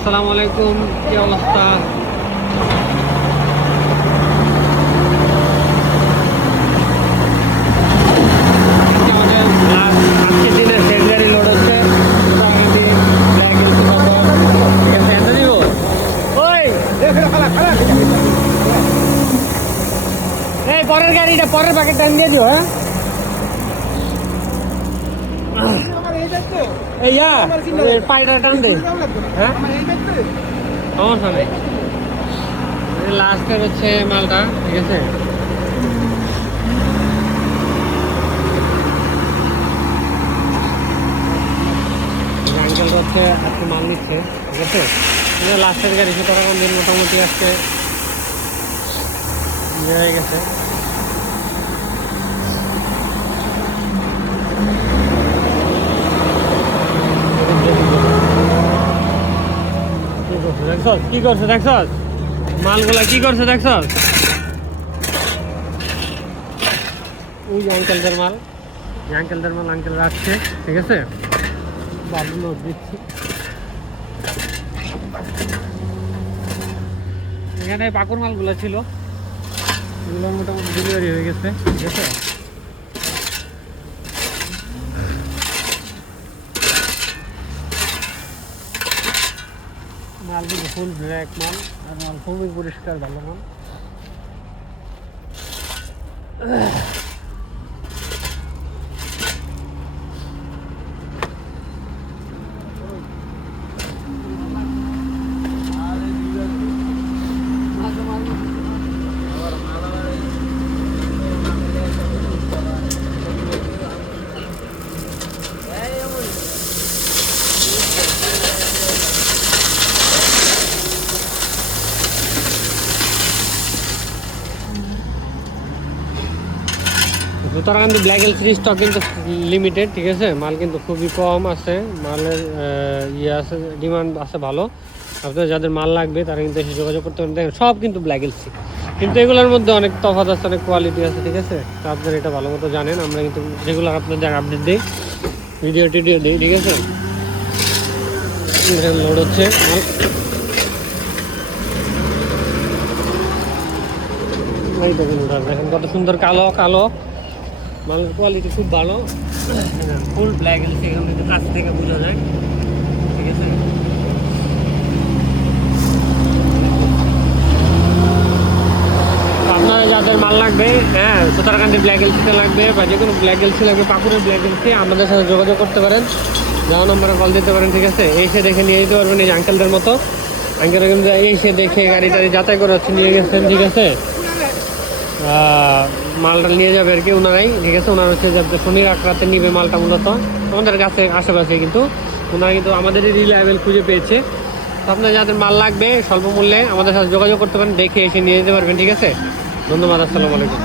আসসালামু আলাইকুম, কি অবস্থা? আজকের দিনে শেষ গাড়ি লোড হচ্ছে। এই পরের গাড়িটা পরের প্যাকেট টাইম দিয়ে দিও। হ্যাঁ পাইটা টান দে। হ্যাঁ সমস্যা নেই। লাস্টের হচ্ছে মালটা, ঠিক আছে। আঙ্কেল হচ্ছে আজকে মাল নিচ্ছে, ঠিক আছে। লাস্টের গাড়ি সুতরাং দিন মোটামুটি আজকে ইয়ে হয়ে গেছে। কি করছে দেখছস? মালগুলা কি করছে দেখছস? ওই যে আঙ্কেলদের মাল, আঙ্কেলদের মাল আঙ্কেল রাখছে, ঠিক আছে। বাবুলো দিচ্ছি। এখানে পাকুর মালগুলো ছিল, এগুলো মোটামুটি ডেলিভারি হয়ে গেছে, ঠিক আছে। মাল কিন্তু ফুল ব্ল্যাক মাল, আর মাল খুবই পরিষ্কার, ভালো মাল। সুতরাং কিন্তু ব্ল্যাক এলসিডি স্টক কিন্তু লিমিটেড, ঠিক আছে। মাল কিন্তু খুবই কম আছে, মালের ইয়ে আছে, ডিমান্ড আছে ভালো। আপনার যাদের মাল লাগবে তারা কিন্তু এসে যোগাযোগ করতে পারেন। দেখেন সব কিন্তু ব্ল্যাক এলসি, কিন্তু এগুলোর মধ্যে অনেক তফাৎ আছে, অনেক কোয়ালিটি আছে, ঠিক আছে। তো আপনারা এটা ভালো মতো জানেন। আমরা কিন্তু রেগুলার আপনাদের আপডেট দিই, ভিডিও টিডিও দিই, ঠিক আছে। লোড হচ্ছে মাল, দেখেন কত সুন্দর কালো কালো মালের কোয়ালিটি, খুব ভালো। ফুল ব্ল্যাক এলসি, এখান থেকে কাছ থেকে বোঝা যায়, ঠিক আছে। আপনারা যাদের মাল লাগবে, হ্যাঁ, সুতারকান্দি ব্ল্যাক এলসিতে লাগবে বা যে কোনো ব্ল্যাক এলসি লাগবে, পাকুড়ের ব্ল্যাক এলসি, আমাদের সাথে যোগাযোগ করতে পারেন, যাওয়া নম্বরে কল দিতে পারেন, ঠিক আছে। এসে দেখে নিয়ে যেতে পারবেন। এই যে আঙ্কেলদের মতো আঙ্কেল কিন্তু এসে দেখে গাড়ি টাড়ি যাচাই করে হচ্ছে নিয়ে গেছেন, ঠিক আছে। মালটা নিয়ে যাবে আর কি ওনারাই, ঠিক আছে। ওনারা হচ্ছে যে শনি রাতে নিবে মালটা, মূলত আমাদের কাছে আশেপাশে, কিন্তু ওনারা কিন্তু আমাদেরই রিলায়েবল খুঁজে পেয়েছে। তো আপনার যাদের মাল লাগবে স্বল্প মূল্যে আমাদের সাথে যোগাযোগ করতে পারেন, দেখে এসে নিয়ে যেতে পারবেন, ঠিক আছে। ধন্যবাদ, আসসালামু আলাইকুম।